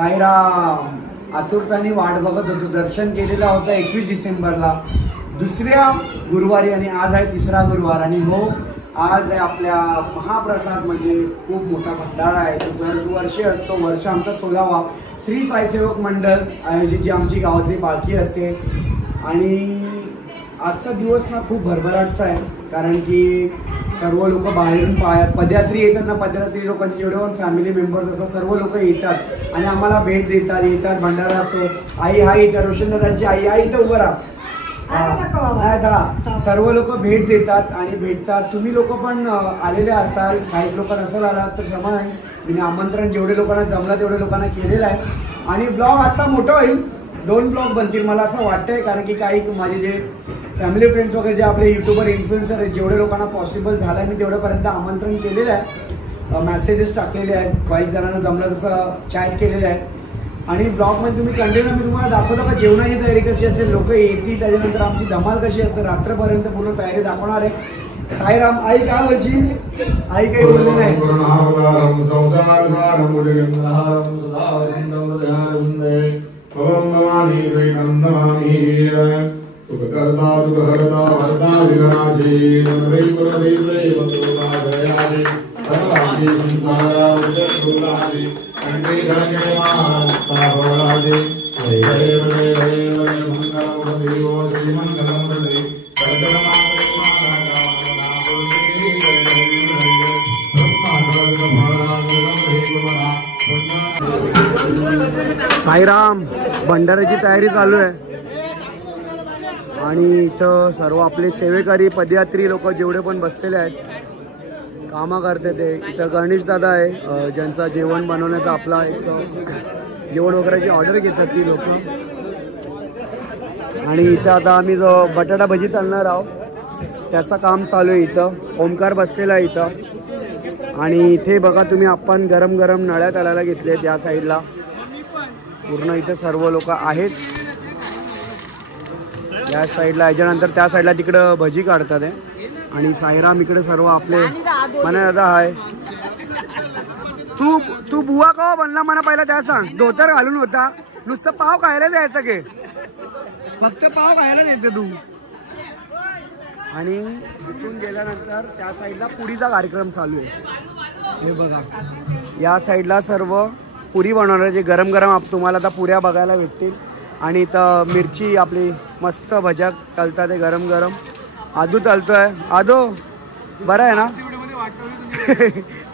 साईराम आतुरताने वाट बघत होतो. दर्शन केलेला होता 21 डिसेंबरला दुसऱ्या गुरुवारी आणि आज आहे तिसरा गुरुवार. आणि हो आज आहे आपल्या महाप्रसाद म्हणजे खूप मोठा भंडारा आहे. तो दरवर्षी असतो. वर्ष आमचा 16वा श्री साईसेवक मंडळ आयोजित जी आमची गावातली पालखी असते. आणि आजचा दिवस ना खूप भरभराटचा आहे कारण की सर्व लोक बाहेरून पदयात्री येतात ना. पदयात्री लोकांचे जेवढे पण फॅमिली मेंबर्स असतात सर्व लोक येतात आणि आम्हाला भेट देतात. येतात भंडारा असतो. आई हा इथं रोशनदादांची आई इथं उभं राहा. सर्व लोक भेट देतात आणि भेटतात. तुम्ही लोक पण आलेले असाल. काही लोक नसेल आलात तर क्षमा आहे. मी आमंत्रण जेवढे लोकांना जमलं तेवढे लोकांना केलेलं आहे. आणि ब्लॉग आजचा मोठा होईल. 2 ब्लॉग बनतील मला असं वाटतंय कारण की काही माझे जे फॅमिली फ्रेंड्स वगैरे जे आपले युट्यूबर इन्फ्लुएन्सर आहेत जेवढे लोकांना पॉसिबल झालं आहे मी तेवढ्यापर्यंत आमंत्रण केलेलं आहे. मेसेजेस टाकलेले आहेत. काही जणांना जमलं तसं चॅट केलेले आहेत. आणि ब्लॉगमध्ये तुम्ही कंटिन्यू मी तुम्हाला दाखवतो का जेवणाची तयारी कशी असेल. लोक येतील त्याच्यानंतर आमची धमाल कशी असते. रात्रपर्यंत पूर्ण तयारी दाखवणार आहे. साईराम आई काय बोलशील. आई काही बोलली नाही. सुखकर्ता दुःखहर्ता भर्ता विघ्नाची नवरे पुरवे जयाजी सर्वांगी संतारा उदयपुराजी कंठे धन्यवाद साहोराजी जय जय जय जय जय मंगलम देवो श्री मंगलम वन्दे साईराम भंडाऱ्याची तयारी चालू आहे. आणि इथं सर्व आपले सेवेकरी पदयात्री लोक जेवढे पण बसलेले आहेत कामं करते ते. इथं गणेश दादा आहे ज्यांचा जेवण बनवण्याचा आपला एक जेवण वगैरेची ऑर्डर घेतात ती लोक. आणि इथं आता आम्ही जो बटाटा भजी तळणार आहोत त्याचं काम चालू आहे. इथं ओमकार बसलेला आहे इथं. आणि इथे बघा तुम्ही आपण गरम गरम नळ्या तळायला घेतले आहेत या साईडला. पूर्ण इथे सर्व लोक आहेत या साईडला. याच्यानंतर त्या साईडला तिकडं भजी काढतात आहे. आणि साईराम इकडे सर्व आपले मना दादा आहे. तू बुवा का बनला मला पहिला त्या सांग. धोतर घालून होता नुसतं पाव खायला द्यायचं के फक्त पाव खायला देते तू. आणि इथून गेल्यानंतर त्या साईडला पुरीचा कार्यक्रम चालू आहे. हे बघा या साईडला सर्व पुरी बनवणार जे गरम गरम तुम्हाला आता पुऱ्या बघायला भेटतील. आणि इथं मिरची आपली मस्त भज्या तळतात आहे गरम गरम. आदू तळतोय. आदो बरं आहे ना.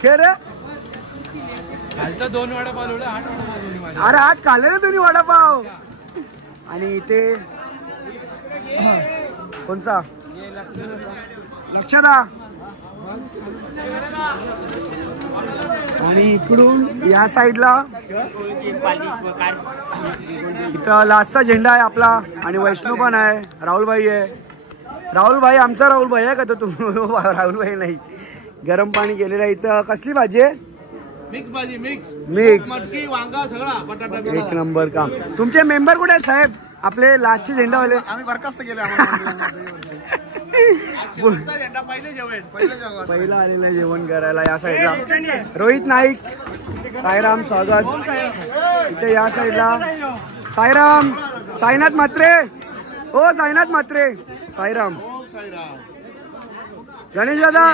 रे 2 वडापाव अरे आज खाल्ले ना तुम्ही वडापाव. आणि इथे कोणचा लक्षदा. आणि इकडून या साईडला इथं लास्टचा झेंडा आहे आपला. आणि वैष्णव पण आहे. राहुलभाई आहे. राहुलभाई आमचा राहुलभाई आहे का तो राहुलभाई नाही. गरम पाणी केलेलं आहे. इथं कसली भाजी आहे. मिक्स भाजी. मिक्स मटकी वांगा सगळा बटाटा. एक नंबर काम. तुमचे मेंबर कुठे आहेत साहेब आपले लास्टचे झेंडावाले. आम्ही बरखास्त केले. पहिला आलेला जेवण करायला या साईडला रोहित नाईक. साईराम स्वागत. इथे या साईडला साईराम साईनाथ म्हात्रे. हो साईनाथ म्हात्रे. साईराम गणेश दादा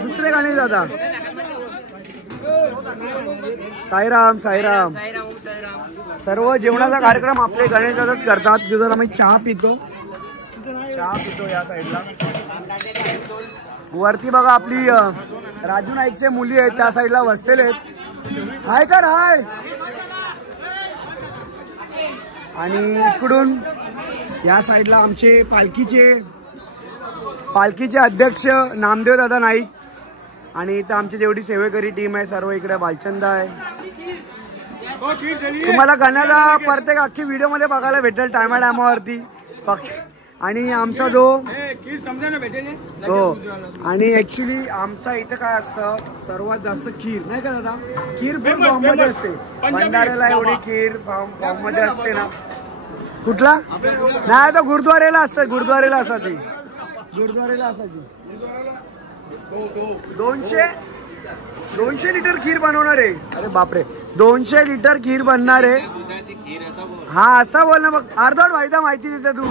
दुसरे गणेश दादा. साईराम साईराम. सर्व जेवणाचा कार्यक्रम आपले गणेश दादाच करतात. तिथं आम्ही चहा पितो या साईडला. वरती बघा आपली राजू नाईकचे मुली आहेत त्या साईडला बसलेले आहेत. हाय कर हाय. आणि इकडून या साईडला आमचे पालखीचे अध्यक्ष नामदेव दादा नाईक. आणि इथं आमची जेवढी सेवेकरी टीम आहे सर्व इकडे बालचंद आहे. तुम्हाला गण्याला प्रत्येक अख्खी व्हिडिओ मध्ये बघायला भेटेल टायमावरती. आणि आमचा जो हो. आणि ऍक्च्युली आमचा इथं काय असतं सर्वात जास्त खीर नाही का दादा. खीर फुल फॉर्म मध्ये असते. भंडाऱ्याला एवढी खीर फॉर्म मध्ये असते ना. कुठला नाही तर गुरुद्वारेला असतं. गुरुद्वारेला असायची 200 200 लिटर खीर बनवणार आहे. अरे बापरे, 200 लिटर खीर बनणार आहे. हा असा बोल ना, बघ अर्धवट वायदा माहिती देते तू.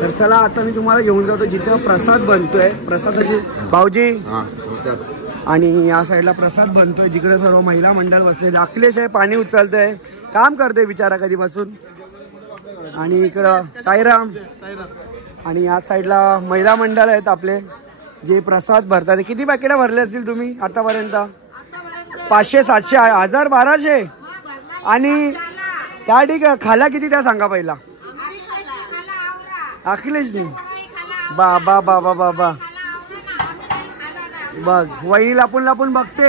तर चला आता मी तुम्हाला घेऊन जातो जिथे प्रसाद बनतोय. प्रसादाची भाऊजी आणि या साईडला प्रसाद बनतोय जिकडे सर्व महिला मंडळ बसले. अखिलेश आहे पाणी उचलतंय, काम करतोय बिचारा कधीपासून. आणि इकडं साईराम आणि या साईडला महिला मंडळ आहेत आपले जे प्रसाद भरतात. किती पॅकेट भरले असतील तुम्ही आतापर्यंत? 500, 700, 1000, 1200. आणि त्या ठीक खाला किती त्या सांगा पहिला. अखिलेशने बाबा बाबा बाबा बघ वही लपून लपून बघते.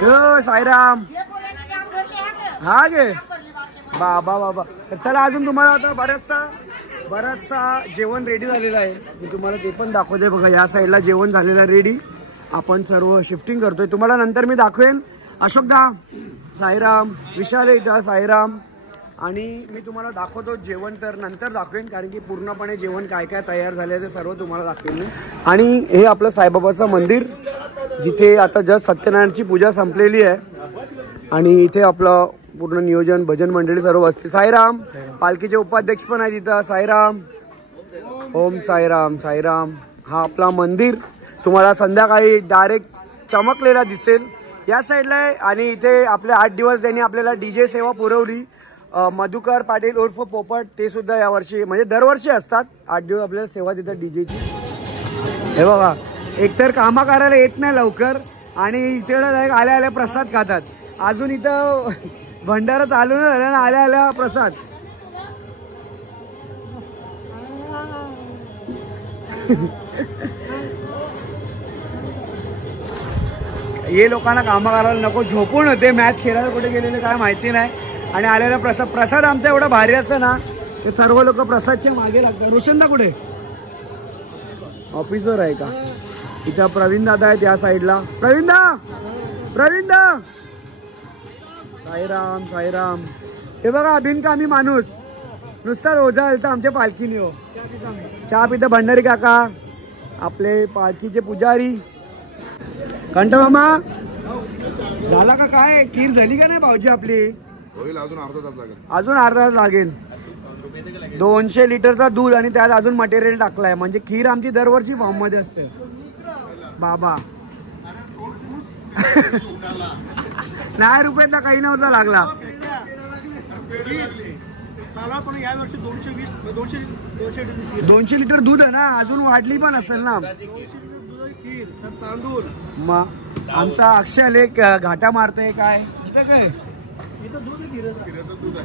हो साईराम हा गे बाबा बाबा. तर चला अजून तुम्हाला आता बराचसा जेवण रेडी झालेलं आहे. मी तुम्हाला ते पण दाखवते. बघा या साईडला जेवण झालेलं आहे रेडी. आपण सर्व शिफ्टिंग करतोय. तुम्हाला नंतर मी दाखवेन. अशोकदा साईराम, विशाल इथं साईराम. आणि मी तुम्हाला दाखवतो जेवण तर नंतर दाखवेन, कारण की पूर्णपणे जेवण काय काय तयार झाले ते सर्व तुम्हाला दाखवेन मी. आणि हे आपलं साईबाबाचं मंदिर जिथे आता जस्ट सत्यनारायणची पूजा संपलेली आहे. आणि इथे आपलं पूर्ण नियोजन भजन मंडळी सर्व असते. साईराम पालखीचे उपाध्यक्ष पण आहे तिथं. साईराम ओम साईराम साईराम. हा आपला मंदिर तुम्हाला संध्याकाळी डायरेक्ट चमकलेला दिसेल या साईडला आहे. आणि इथे आपले 8 दिवस त्यांनी आपल्याला DJ सेवा पुरवली. मधुकर पाटील उर्फ पोपट ते सुद्धा यावर्षी म्हणजे दरवर्षी असतात 8 दिवस आपल्याला सेवा देतात DJची. हे बघा एकतर कामा करायला येत नाही लवकर आणि इथे आल्या आल्या प्रसाद खातात. अजून इथं भंडारा चालू नाही झाला ना, आल्या आल्या प्रसाद. हे लोकांना कामं करायला नको, झोपून होते. मॅच खेळायला कुठे गेलेले काय माहिती नाही. आणि आलेला प्रसाद आमचा एवढा भारी असतं ना, ते सर्व लोक प्रसादच्या मागे लागतात. रोशनदा कुठे ऑफिसवर आहे का? इथं प्रवीण दादा आहेत या साईडला. प्रवीण दा साईराम साईराम. हे बघा बिनकामी माणूस नुसता रोजा आलता आमच्या पालखीने. हो चहा पितं भंडारी काका आपले पालखीचे पुजारी. कंठ मामा झाला का काय? खीर झाली का नाही भाऊजी आपली? अजून अर्धा तास लागेल. 200 लिटरचा दूध आणि त्यात अजून मटेरियल टाकलाय. म्हणजे खीर आमची दरवर्षी फॉर्म मध्ये असते. बाबा नाही रुपयाचा काही नव्हता लागला. 200 लिटर दूध आहे ना, अजून वाढली पण असेल ना. मग आमचा अक्षय लेक घाटा मारतोय काय काय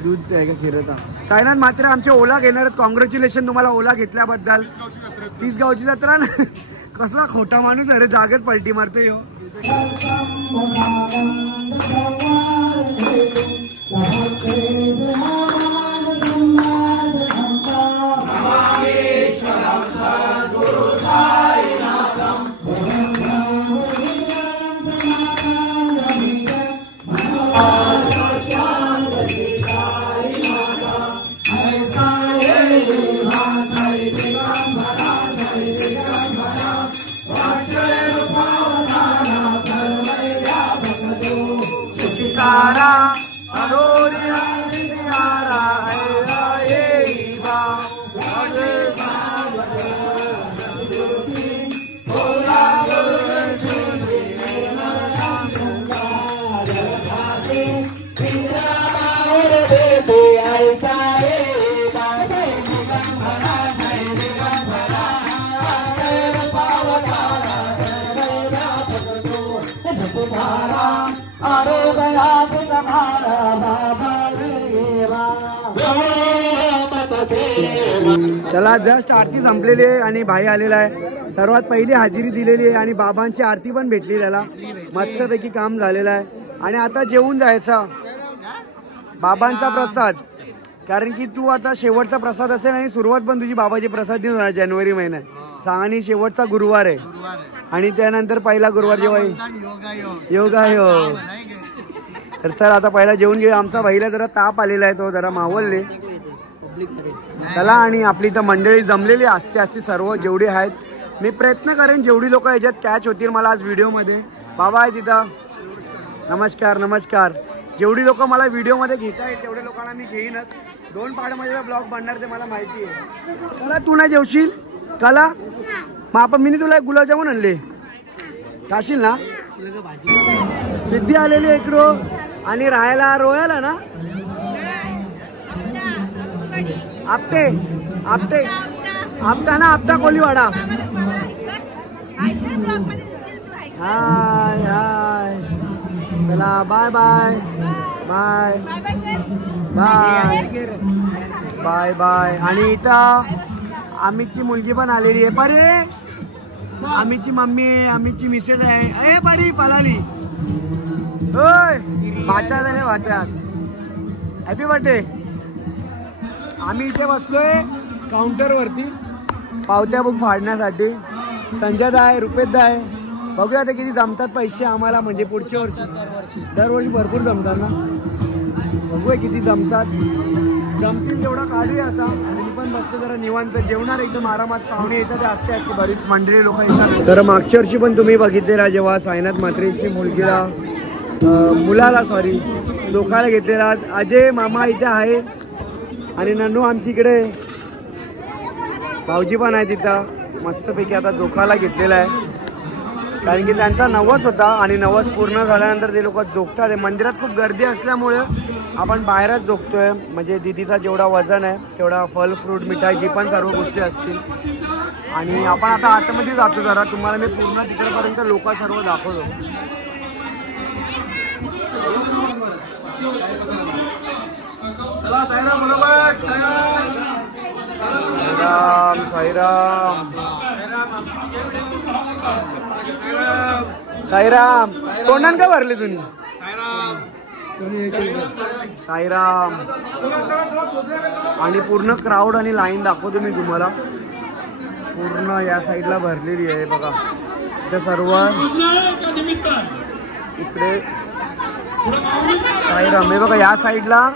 दूध आहे का खिरचा. साईनाथ मात्र आमचे ओला घेणार आहेत. कॉंग्रॅच्युलेशन तुम्हाला ओला घेतल्याबद्दल. 30 गावची जत्रा ना. कसला खोटा माणूस अरे, जागेत पलटी मारतोय. चला जस्ट आरती संपलेली आहे आणि भाई आलेला आहे. सर्वात पहिली हाजिरी दिलेली आहे आणि बाबांची आरती पण भेटली त्याला. मस्तपैकी काम झालेलं आहे. आणि आता जेवून जायचा बाबांचा प्रसाद, कारण की तू आता शेवटचा प्रसाद असेल आणि सुरुवात पण तुझी बाबाची प्रसाद दिन होणार जानेवारी महिन्यात. आणि शेवटचा गुरुवार आहे आणि त्यानंतर पहिला गुरुवार जेव्हा योगा योग. तर चल आता पहिला जेवून घेऊ. आमचा भाईला जरा ताप आलेला आहे, तो जरा मावलले. चला आणि आपली तर मंडळी जमलेली असते सर्व जेवढे आहेत मी प्रयत्न करेन जेवढी लोक याच्यात कॅच होतील मला आज व्हिडिओमध्ये. बाबा आहे तिथं. नमस्कार नमस्कार. जेवढी लोक मला व्हिडिओमध्ये घेता येईल तेवढे लोकांना मी घेईनच. 2 पार्टमध्ये ब्लॉग बनणार ते मला माहिती आहे. कला तू नाही जेवशील कला? मग आपण मी तुला एक गुलाबजामुन आणले खाशील ना? सिद्धी आलेली आहे इकडं आणि राहायला रोयाला ना आपटे आपटे आपटा ना आपटा कोलीवाडा. हाय हाय चला bye bye bye bye bye bye. आणि इथं आम्हीची मुलगी पण आलेली आहे. परे आम्हीची मम्मी आहे, आम्हीची मिसेस आहे. ए परी पलाली होय भाचा झाले भाच्यात. Happy birthday. आम्ही इथे बसलोय काउंटरवरती पावत्या बुक फाडण्यासाठी. संजय आहे रुपेश आहे. बघूया ते किती जमतात पैसे आम्हाला म्हणजे पुढच्या वर्षी. दरवर्षी भरपूर जमतात ना. बघूया किती जमतात. जमतील तेवढा काढूया आता. आणि मी पण बसतो जरा निवांत जेवणार एकदम आरामात. पाहुणे येतात असते बरीच मंडळी लोक येतात. तर मागच्या वर्षी पण तुम्ही बघितलेला जेव्हा साईनाथ म्हात्रेची मुलगीला मुलाला सॉरी लोकाला घेतलेला. अजय मामा इथे आहे आणि नन्नू आमची इकडे भाऊजी पण आहे तिथं. मस्तपैकी आता जोखाला घेतलेला आहे कारण की त्यांचा नवस होता आणि नवस पूर्ण झाल्यानंतर ते लोक जोगतात. मंदिरात खूप गर्दी असल्यामुळे आपण बाहेरच जोगतोय. म्हणजे दिदीचा जेवढा वजन आहे तेवढा फल फ्रूट मिठाई जी पण सर्व गोष्टी असतील. आणि आपण आता आतमध्ये जातो जरा. तुम्हाला मी पूर्ण तिकडपर्यंत लोक सर्व दाखवतो. साईराम साईराम साईराम. तोंडान का भरले तुम्ही? साईराम. आणि पूर्ण क्राऊड आणि लाईन दाखवतो मी तुम्हाला. पूर्ण या साईडला भरलेली आहे बघा. इथे सर्व इकडे साईराम हे बघा. या साईडला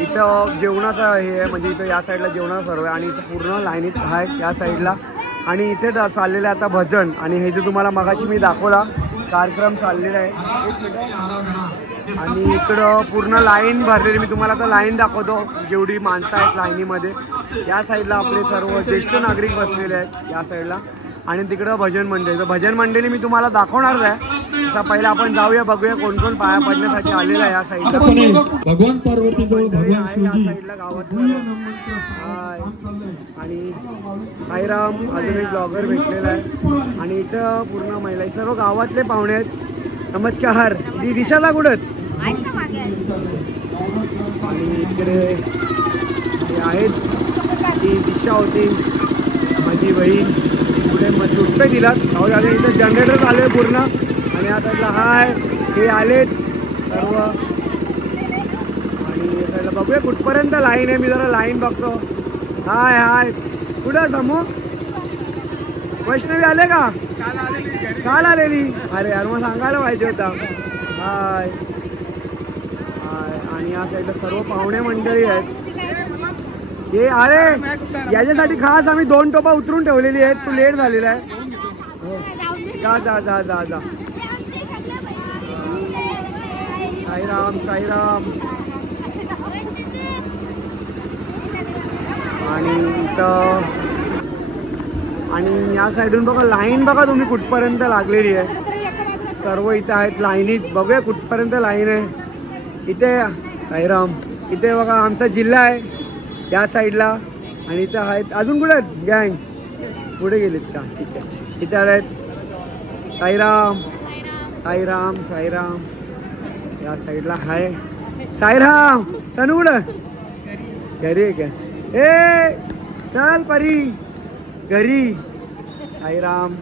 इथं जेवणाचं हे आहे म्हणजे इथं या साईडला जेवणाचं सर्व आहे. आणि इथं पूर्ण लाईनीत आहे या साईडला. आणि इथे चाललेलं आहे आता भजन. आणि हे जे तुम्हाला मगाशी मी दाखवला कार्यक्रम चाललेला आहे. आणि इकडं पूर्ण लाईन भरलेली. मी तुम्हाला आता लाईन दाखवतो जेवढी माणसं आहेत लाईनीमध्ये. या साईडला आपले सर्व ज्येष्ठ नागरिक बसलेले आहेत या साईडला. आणि तिकडं भजन मंडळी. तर भजन मंडळी मी तुम्हाला दाखवणारच आहे. आता पहिला आपण जाऊया बघूया कोण कोण पाया पडण्यासाठी आलेला आहे या साईडला. भगवान पार्वती जवळ भगवान शिवजी साईडला गावात. आणि साईराम अजून एक ब्लॉगर भेटलेला आहे. आणि इथं पूर्ण महिला सर्व गावातले पाहुणे आहेत. नमस्कार. दिशाला कुठं? आणि इकडे आहेत ती दिशा होती माझी बहीण. पुढे मग सुट्टे दिलात भाऊ झाले. इथं जनरेटर आले पूर्ण. आणि आता हाय हे आलेत सर्व. आणि याला बघूया कुठपर्यंत लाईन आहे. मी जरा लाईन बघतो. हाय हाय कुठं समूह वैष्णवी आले का? काल आलेली. अरे यार मग सांगायला पाहिजे होता. हाय हाय. आणि या साईडला सर्व पाहुणे मंडळी आहेत. हे अरे याच्यासाठी खास आम्ही 2 टोपा उतरून ठेवलेली आहेत. तू लेट झालेला आहे. जा जा जा जा जा. साईराम साईराम. आणि इथं आणि या साईडून बघा लाईन बघा तुम्ही कुठपर्यंत लागलेली आहे. सर्व इथं आहेत लाईनीत. बघूया कुठपर्यंत लाईन आहे. इथे साईराम. इथे बघा आमचा जिल्हा आहे या साईडला. आणि इथं आहेत अजून कुठे आहेत गँग पुढे गेलेत का? ठीक आहे. इथे आहेत साईराम साईराम साईराम. या साईडला आहे साईराम. तनु कुठं? घरी आहे का? ए चल परी घरी. साईराम.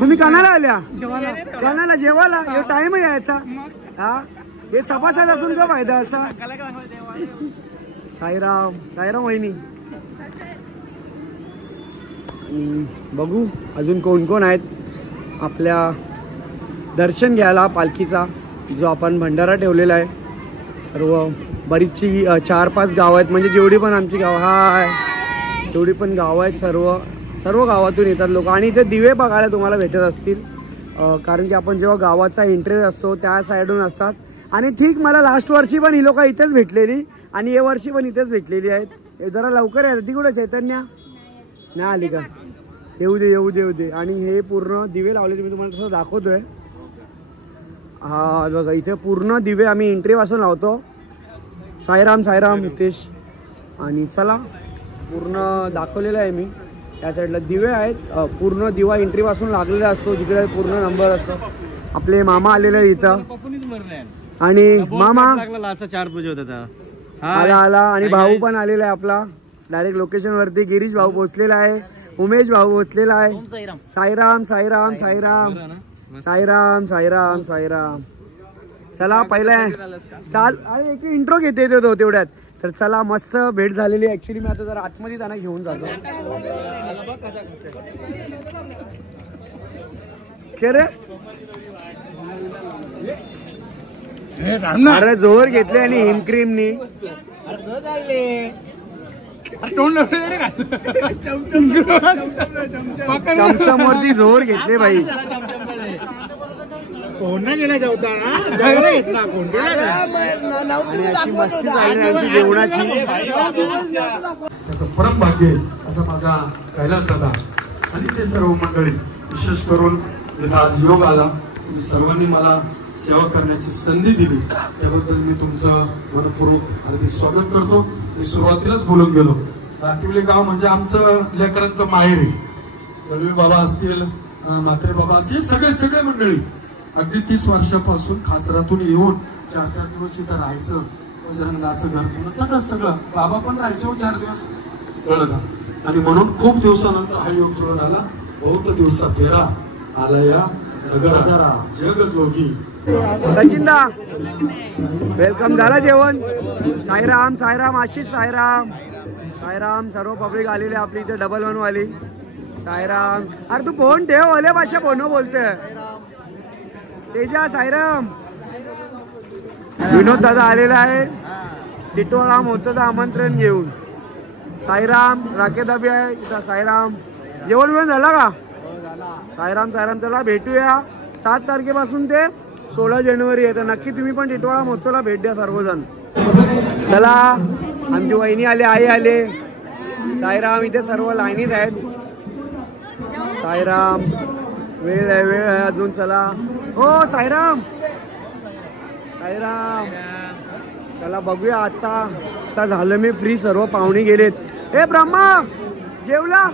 तुम्ही कानाला आल्या? कानाला जेवायला? हे टाइम आहे यायचा. हा हे सभासद असून का फायदा असा? साईराम साईराम वहिनी. बघू अजून कोण कोण आहेत आपल्या दर्शन घ्यायला पालखीचा जो आपण भंडारा ठेवलेला आहे. सर्व बरीचशी 4-5 गाव आहेत म्हणजे जेवढी पण आमची गाव. हाय तेवढी पण गावं आहेत, सर्व गावातून येतात लोक. आणि इथे दिवे बघायला तुम्हाला भेटत असतील, कारण की आपण जेव्हा गावाचा एंट्री असतो त्या साईडून असतात. आणि ठीक मला लास्ट वर्षी पण ही लोक इथेच भेटलेली आणि या वर्षी पण इथेच भेटलेली आहेत. जरा लवकर आहे ती कुठं चैतन्या नाही आली का? येऊ दे. आणि हे पूर्ण दिवे लावले मी तुम्हाला तसं दाखवतोय. हा बघा इथे पूर्ण दिवे आम्ही एंट्री पासून लावतो. साईराम नितेश. आणि चला पूर्ण दाखवलेलं आहे मी. त्या साईडला दिवे आहेत, पूर्ण दिवा एंट्री पासून लागलेला असतो, जिकडे पूर्ण नंबर असतो. आपले मामा आलेले आहे इथं आणि मामा आला आणि भाऊ पण आलेला आहे आपला डायरेक्ट लोकेशन वरती. गिरीश भाऊ पोहोचलेला आहे, उमेश भाऊ पोहोचलेला आहे. साईराम. चला पहिला चाल अरे एक इंट्रो घेते तो तेवढ्यात. तर चला मस्त भेट झालेली. ऍक्च्युली मी आता जरा आतमध्ये त्यांना घेऊन जातो. अरे जोर घेतले आणि हिमक्रीमनी चमचमवरती जोर घेतले भाई. अशी मस्ती चालली आमची जेवणाची. त्याचं परम भाग्य आहे असं माझा कैलास दादा आणि ते सर्व मंडळी, विशेष करून इथं आज योग आला. तुम्ही सर्वांनी मला सेवा करण्याची संधी दिली त्याबद्दल मी तुमचं मनपूर्वक हार्दिक स्वागत करतो. मी सुरुवातीलाच बोलून गेलो, दातिवली गाव म्हणजे आमचं लेकरांचं माहेर आहे. दळवी बाबा असतील, म्हात्रे बाबा असतील, सगळे मंडळी अगदी 30 वर्षापासून खासरातून येऊन 4-4 दिवस इथं राहायचं. बजरंगाचं घर सगळं बाबा पण राहायचे 4 दिवस कळलं का. आणि म्हणून खूप दिवसानंतर हा योग जुळून आला. बहुत दिवसा फेरा आला या नगरा जग जोगी. सचिनदा वेलकम. झालं जेवण? साईराम आशिष साईराम. सर्व पब्लिक आलेली आपली इथे डबल 1 वाली. साईराम. अरे तू फोन ठेव, ओले भाषा फोन बोलते. तेजा साईराम. विनोद दादा आलेला आहे टिटोळा महोत्सवाचं आमंत्रण घेऊन. साईराम. राकेदा बी आहे इथं. साईराम. जेवण वेळ झाला का? साईराम. चला भेटूया 7 तारखेपासून ते 16 जानेवारी आहे. तर नक्की तुम्ही पण टिटोळा महोत्सवाला भेट द्या सर्वजण. चला आमची वहिनी आले, आई आले. साईराम. इथे सर्व लाईनीत आहेत. साईराम. वेळ आहे अजून. चला हो साईराम. चला बघूया. आता झालं मी फ्री, सर्व पाहुणे गेलेत. ए ब्रह्मा जेवला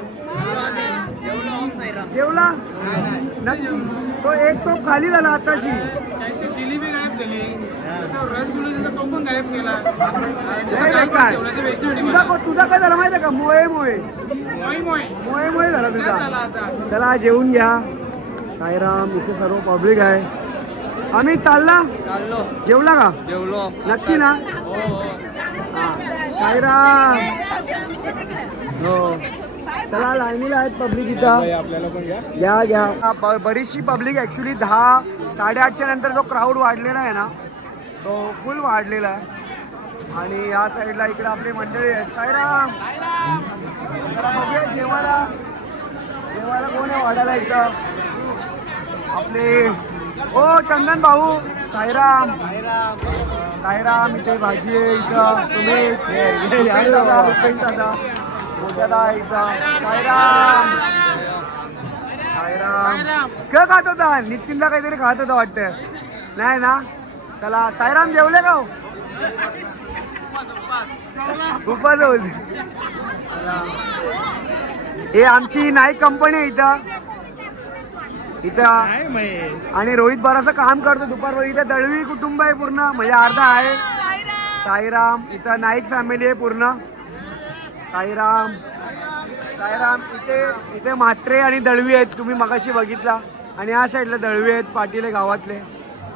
नक्की. तो एक तोप खाली झाला आताशी. जिलेबी गायब झाली, रसगुल्ला तो पण गायब केला. तुझा काय झाला माहिती का? मोये झाला तुझा. चला जेवून घ्या. साईराम. इथे सर्व पब्लिक आहे. आम्ही चाललो. जेवला का? जेवलो नक्की ना? साईराम. हो चला लाईनीला आहेत पब्लिक इथं. आपल्याला पण घ्या. बरीचशी पब्लिक ऍक्च्युली 10-8:30च्या नंतर जो क्राऊड वाढलेला आहे ना तो फुल वाढलेला आहे. आणि या साईडला इकडे आपली मंडळी आहेत. साईराम. जेवायला कोण आहे वाढायला इथं? आपले ओ चंदन भाऊ. साईराम. इथे भाजी आहे इथं. सुमित दादा, रुपेश दादा, मोठ्या दादा इथं. साईराम. काय खात होता? नितीनला काहीतरी खात होता वाटतं, नाही ना? चला साईराम. जेवले का? उपास होते. हे आमची नाईक कंपनी आहे इथं आणि रोहित बराचं काम करतो दुपारवर. इथं दळवी कुटुंब आहे पूर्ण, म्हणजे अर्धा आहे. साईराम. इथं नाईक फॅमिली आहे पूर्ण. साईराम. इथे म्हात्रे आणि दळवी आहेत, तुम्ही मगाशी बघितला. आणि या साईडला दळवी आहेत, पाटील गावातले.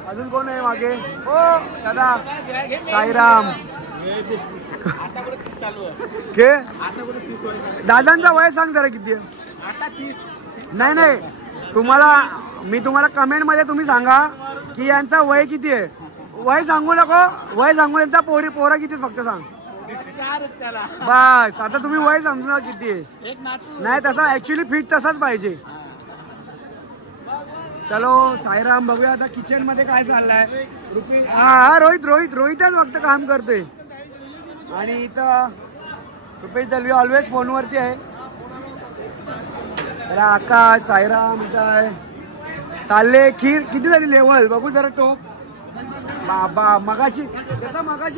अजून कोण आहे मागे? हो दादा. साईराम. दादांचा वय सांग जरा किती आहे? नाही मी तुम्हाला कमेंट मध्ये तुम्ही सांगा की यांचा वय किती आहे. वय सांगू नको, वय सांगू यांचा पोरा किती फक्त सांग. बस आता तुम्ही वय समजा किती आहे. नाही तसा ऍक्च्युली फिट तसाच पाहिजे. चलो साईराम बघूया आता किचन मध्ये काय चाललंय. हा रोहितच फक्त काम करतोय. आणि इथं रुपेश दलवी ऑलवेज फोनवरती आहे. आकाश साईराम इथं आहे. चालले खीर किती झाली लेवल बघू जरा टोप. बाबा मगाशी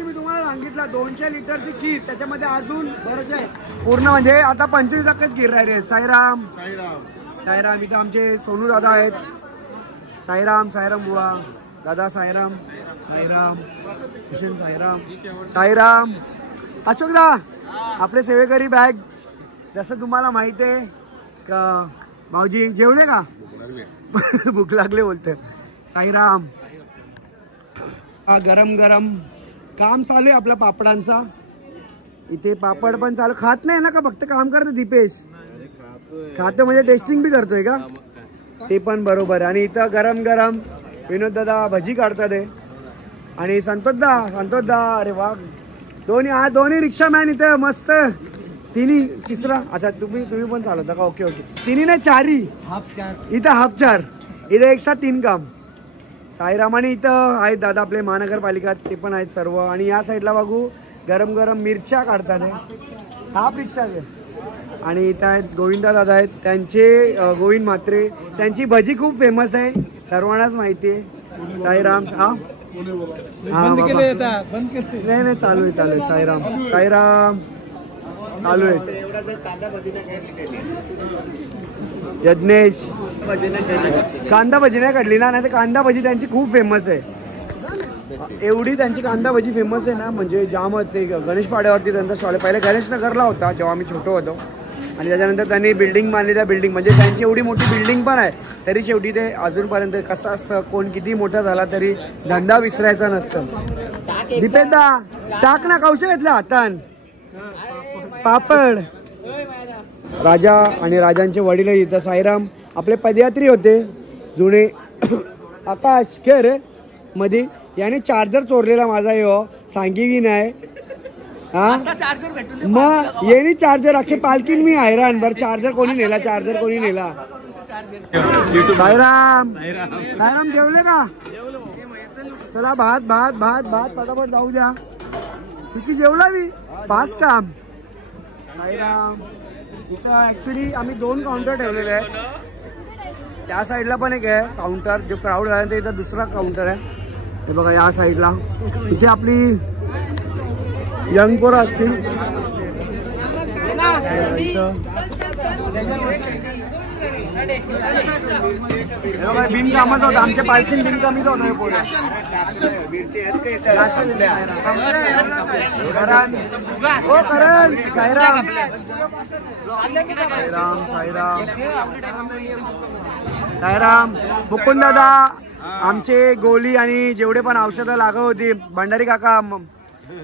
मी तुम्हाला सांगितलं 200 लिटरची खीर त्याच्यामध्ये अजून बरंच आहे पूर्ण म्हणजे आता 25% खीर राहिले. साईराम इथं आमचे सोनू दादा आहेत. साईराम बुवा दादा साईराम हुसेन साईराम अशोक दा आपले सेवेकरी बॅग. जसं तुम्हाला माहिती आहे का भाऊजी जेवले का? भूक लागले बोलते. साईराम गरम काम चालू आहे आपल्या पापडांचा. इथे पापड पण चालू. खात नाही ना का फक्त काम करतो दीपेश? खातो म्हणजे टेस्टिंग बी करतोय का? ते पण बरोबर. आणि इथं गरम विनोद दादा भजी काढतात आहे. आणि संतोष दा अरे वा दोन्ही रिक्षामॅन इथे मस्त. तिसरा अच्छा तुम्ही पण चालवता का? ओके तिन्ही नाही चारी इथं हाफ चार इथं एक साथ 3 काम. साईराम आणि इथं आहेत दादा आपले महानगरपालिका ते पण आहेत सर्व. आणि या साईडला बघू गरम मिरच्या काढतात आहे. हाफ रिक्षा आणि इथं आहेत गोविंदा दादा आहेत. त्यांचे गोविंद म्हात्रे त्यांची भजी खूप फेमस आहे सर्वांनाच माहिती आहे. साईराम नाही चालू आहे साईराम चालू आहे. यज्ञेश कांदा भजी नाही काढली ना? नाही तर कांदा भजी त्यांची खूप फेमस आहे. एवढी त्यांची कांदा भजी फेमस आहे ना म्हणजे जामच. ते गणेश पाड्यावरती त्यांचा स्टॉल पहिले गणेश नगरला होता जेव्हा आम्ही छोटो होतो. आणि त्याच्यानंतर त्यांनी बिल्डिंग बांधली. त्या बिल्डिंग म्हणजे त्यांची एवढी मोठी बिल्डिंग पण आहे तरी शेवटी ते अजूनपर्यंत कसं असतं कोण किती मोठा झाला तरी धंदा विसरायचा नसतं. दीपेदा टाक ना कौशल घेतल्या हातान पापड. राजा आणि राजांचे वडील इथं. साईराम आपले पदयात्री होते जुने. आकाश के रे मध्ये याने चार्जर चोरलेला माझा यो सांगी नाही. हा मग येणी चार्जर अख्खे पालखीन मी हैराण. बरं चार्जर कोणी नेला? साईराम जेवले का? चला भात पटापट जाऊ द्या. किती जेवला मी? 5 काम. साईराम इथं ऍक्च्युली आम्ही 2 काउंटर ठेवलेले आहेत. त्या साईडला पण एक आहे काउंटर. जो क्राऊड झाल्यानंतर इथं दुसरा काउंटर आहे. हे बघा या साईडला. इथे आपली यंग पोरं असतील. बिनकामाचा होता आमच्या पालखी बिनकामीचा होता. साईराम मुकुंद दादा आमचे गोली आणि जेवढे पण औषधं लागत होती. भंडारी काका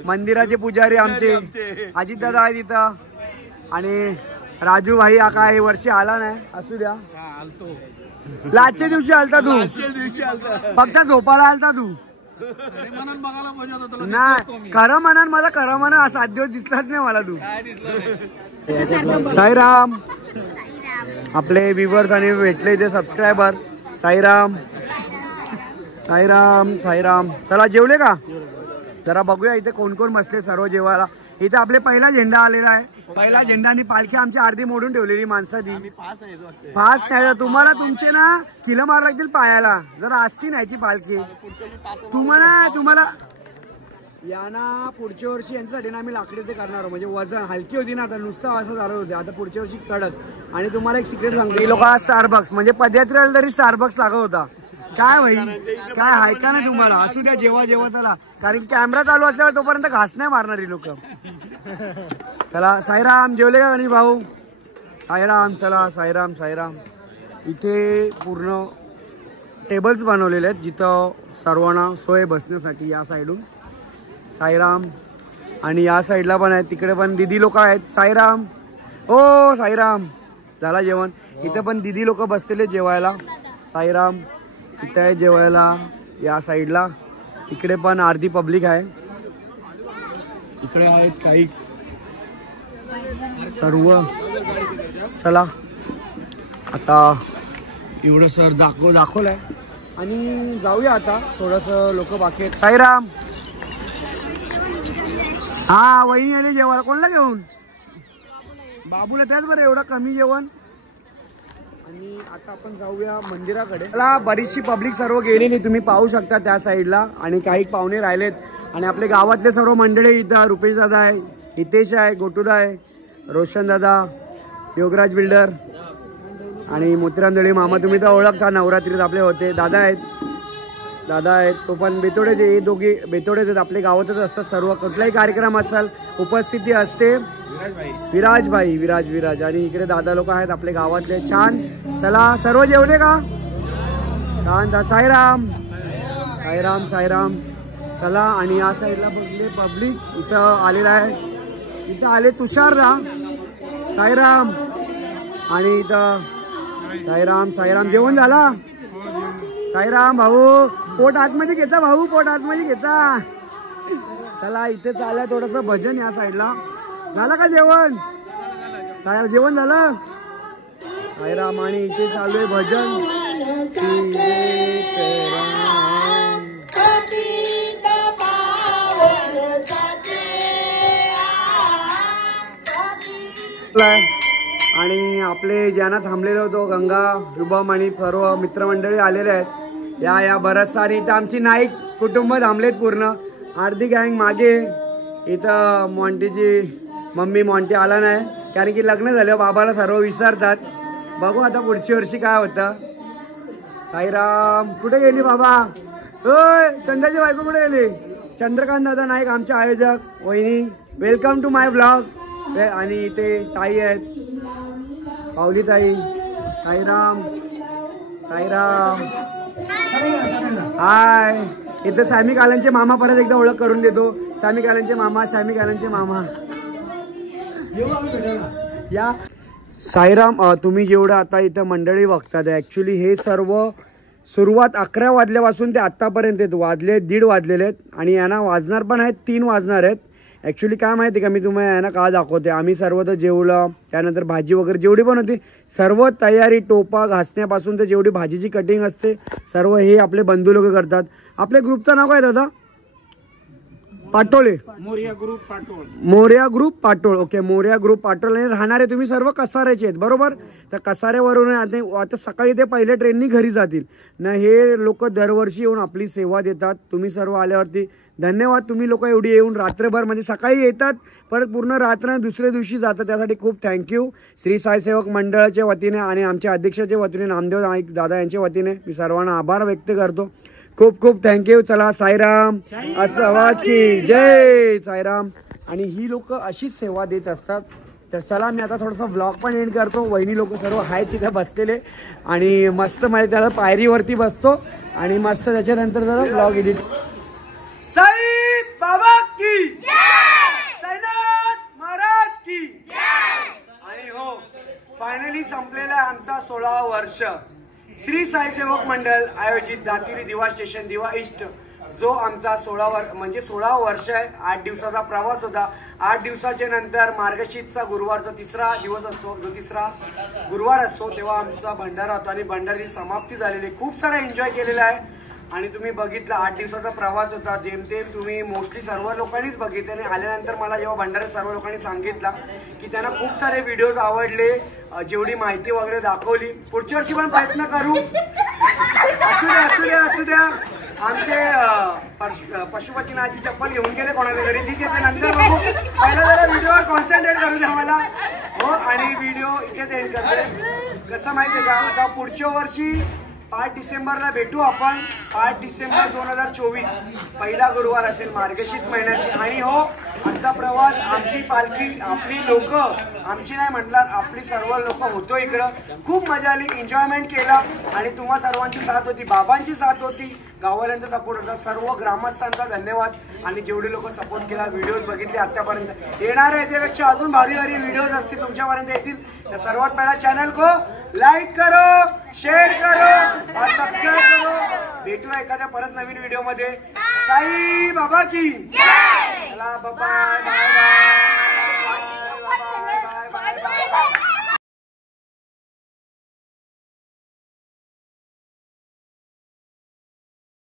मंदिराचे पुजारी आमचे अजित दादा आहे तिथं. आणि राजू भाई काय वर्षी आला नाही. असू द्या लास्टच्या दिवशी आलता तू. फक्त झोपायला आलता तू. नाही खरं म्हणा मला खरं म्हणा 7 दिवस दिसलाच नाही मला तू. साईराम आपले व्ह्यूअर्स आणि भेटले ते सबस्क्रायबर. साईराम चला जेवले का? जरा बघूया इथे कोण कोण बसले सर्व जेवायला. इथे आपले पहिला झेंडा आलेला आहे. पहिला झेंडा आणि पालखी आमची अर्धी मोडून ठेवलेली माणसाची. फास्ट नाही तुम्हाला तुमचे ना किलो मार लागतील पायाला जर असती न्यायची पालखी. तुम्हाला या ना पुढच्या वर्षी यांच्यासाठी ना आम्ही लाकडी ते करणार. म्हणजे वजन हलकी होती ना आता नुसतं असं झालं होते. आता पुढच्या वर्षी कडक. आणि तुम्हाला एक सिक्रेट सांगतो लोक स्टारबक्स म्हणजे पदयात्रेला तरी स्टारबक्स लागत होता. काय भाई काय आहे का नाही तुम्हाला? असू द्या जेव्हा चला. कारण कॅमेरा चालू असल्यावर तोपर्यंत घास नाही मारणारी लोक. चला साईराम जेवले का गणेश भाऊ? साईराम चला साईराम. इथे पूर्ण टेबल्स बनवलेले आहेत जिथं सर्वांना सोय बसण्यासाठी. या साईडून साईराम आणि या साईडला पण आहेत. तिकडे पण दिदी लोक आहेत. साईराम ओ साईराम झाला जेवण. इथं पण दिदी लोक बसलेले जेवायला. साईराम इथं आहे जेवायला या साईडला. इकडे पण अर्धी पब्लिक आहे. इकडे आहेत काही सर्व. चला आता एवढं सर दाखवलंय आणि जाऊया आता. थोडंसं लोक बाकी आहेत. साईराम. हा वहिनी आली जेवायला. कोणला घेऊन? बाबूला. त्याच बरं एवढं कमी जेवण. आणि आता आपण जाऊया मंदिराकडे. मला बरीचशी पब्लिक सर्व गेलेली तुम्ही पाहू शकता त्या साईडला. आणि काही पाहुणे राहिलेत आणि आपले गावातले सर्व मंडळी इथं. रुपेश दादा आहे, हितेश आहे, गोटूदा आहे, रोशन दादा, योगराज बिल्डर आणि मोतीराम दळी मामा. तुम्ही तर ओळखता, नवरात्रीत आपले होते. दादा आहेत तो पण बेतोडेचे. हे दोघे बेतोडेच आहेत, आपले गावातच असतात सर्व. कुठलाही कार्यक्रम असेल उपस्थिती असते. विराज. आणि इकडे दादा लोक आहेत आपले गावातले. छान. चला सर्व जेवले का? छान. साईराम. चला. आणि या साईडला बघले पब्लिक इथं आलेला आहे. इथं आले तुषारदा. साईराम. आणि इथं साईराम. जेवण झाला? साईराम भाऊ. पोट आतमध्ये घेता भाऊ, पोट आतमध्ये घेता. चला इथे चाललंय थोडंसं भजन या साईडला. झालं का जेवण? जेवण झालं? साईराम. आणि इथे चालू आहे भजन. आणि आपले ज्यांना थांबलेलो होतो गंगा, शुभम आणि सर्व मित्रमंडळी आलेले आहेत. या बरंच सारी इथं आमची नाईक कुटुंब थांबलेत पूर्ण. अर्धी गँग मागे. इथं मॉन्टीची मम्मी. मॉन्टी आला नाही कारण की लग्न झालं. बाबाला सर्व विसरतात. बघू आता पुढच्या वर्षी काय होतं. साईराम. कुठे गेली बाबा? होय चंद्राची बायको कुठे गेली? चंद्रकांत दादा नाईक आमचे आयोजक. वहिनी वेलकम टू माय ब्लॉग. आणि इथे ताई आहेत, पावली ताई. साईराम. हाय. इथं सॅमी कालांचे मामा. परत एकदा ओळख करून देतो. सॅमी कालांचे मामा. या साईराम. तुम्ही जेवढं आता इथं मंडळी बघतात, ॲक्च्युली हे सर्व सुरुवात 11 वाजल्यापासून ते आत्तापर्यंत आहेत. वाजले 1:30 वाजलेले आहेत. आणि यांना वाजणार पण आहेत 3 वाजणार आहेत. ॲक्च्युली काय माहिती का, मी तुम्हाला यांना का दाखवते. आम्ही सर्व तर जेवलं, त्यानंतर भाजी वगैरे जेवढी पण होती सर्व तयारी, टोपा घासण्यापासून तर जेवढी भाजीची कटिंग असते सर्व हे आपले बंधू लोक करतात. आपल्या ग्रुपचं नाव काय दादा? Patole. Morya group Patol. Okay. Morya group Patol. आणि राहणारे तुम्ही सर्व कसाऱ्याचे आहेत बरोबर? तर कसाऱ्यावरून आता सकाळी ते पहिल्या ट्रेननी घरी जातील ना. हे लोक दरवर्षी येऊन आपली सेवा देतात. तुम्ही सर्व आल्यावरती धन्यवाद. तुम्ही लोक एवढी येऊन रात्रभर म्हणजे सकाळी येतात परत पूर्ण रात्र दुसऱ्या दिवशी जातात. त्यासाठी खूप थँक्यू. श्री साई सेवक मंडळाच्या वतीने आणि आमच्या अध्यक्षाच्या वतीने नामदेव नाईक दादा यांच्या वतीने मी सर्वांना आभार व्यक्त करतो. खूप खूप थँक्यू. चला साईराम. असं की जय साईराम. आणि ही लोक अशीच सेवा देत असतात. तर चला मी आता थोडासा व्लॉग पण एंड करतो. वहिनी लोक सर्व आहेत तिथे बसलेले आणि मस्त माझ्या त्याला पायरीवरती बसतो आणि मस्त त्याच्यानंतर जरा व्लॉग एडिट. साई बाबा की जय. साईनाथ महाराज की जय. आणि हो फायनली संपलेला आहे आमचा 16वा वर्ष. श्री साई सेवक मंडळ आयोजित दातिरी दिवा स्टेशन दिवा ईस्ट, जो आमचा 16वा वर्ष आहे. 8 दिवसाचा प्रवास होता. 8 दिवसाच्या नंतर मार्गशीर्षचा गुरुवारचा 3रा दिवस असतो, जो 3रा गुरुवार असतो तेव्हा आमचा भंडारा होता आणि भंडाराची समाप्ती झालेली. खूप सारा एन्जॉय केलेला आहे. आणि तुम्ही बघितलं 8 दिवसाचा प्रवास होता. जेमतेम तुम्ही मोस्टली सर्व लोकांनीच बघितले. आणि आल्यानंतर मला जेव्हा भंडाऱ्यात सर्व लोकांनी सांगितलं की त्यांना खूप सारे व्हिडिओज आवडले, जेवढी माहिती वगैरे दाखवली. पुढच्या वर्षी पण प्रयत्न करू. असू द्या. आमचे पशुपतीनाथची चप्पल घेऊन गेले कोणाच्या घरी. ठीक आहे, ते नंतर बघू. पहिला जरा व्हिडिओवर कॉन्सन्ट्रेट करू द्या मला. हो. आणि व्हिडिओ इथेच एंड करतोय. कसं माहितीये का, आता पुढच्या वर्षी 5 डिसेंबरला भेटू आपण. 5 डिसेंबर 2024 पहिला गुरुवार असेल मार्गशीर्ष महिन्याची. आणि हो आमचा प्रवास, आमची पालखी, आपली लोक, आमची नाही म्हटणार आपली सर्व लोक होतो इकडं. खूप मजा आली, एन्जॉयमेंट केला. आणि तुम्हा सर्वांची साथ होती, बाबांची साथ होती, गाववाल्यांचा सपोर्ट होता. सर्व ग्रामस्थांचा धन्यवाद. आणि जेवढे लोक सपोर्ट केला, व्हिडिओज बघितले आतापर्यंत, येणार आहे त्यापेक्षा अजून भारी भारी व्हिडिओज असतील तुमच्यापर्यंत येतील. तर सर्वात पहिला चॅनल को लाईक करो, शेअर करो और सबस्क्राईब करो. भेटूया एखाद्या परत नवीन व्हिडिओ मध्ये. साई बाबा की जय. चला बाय बाय.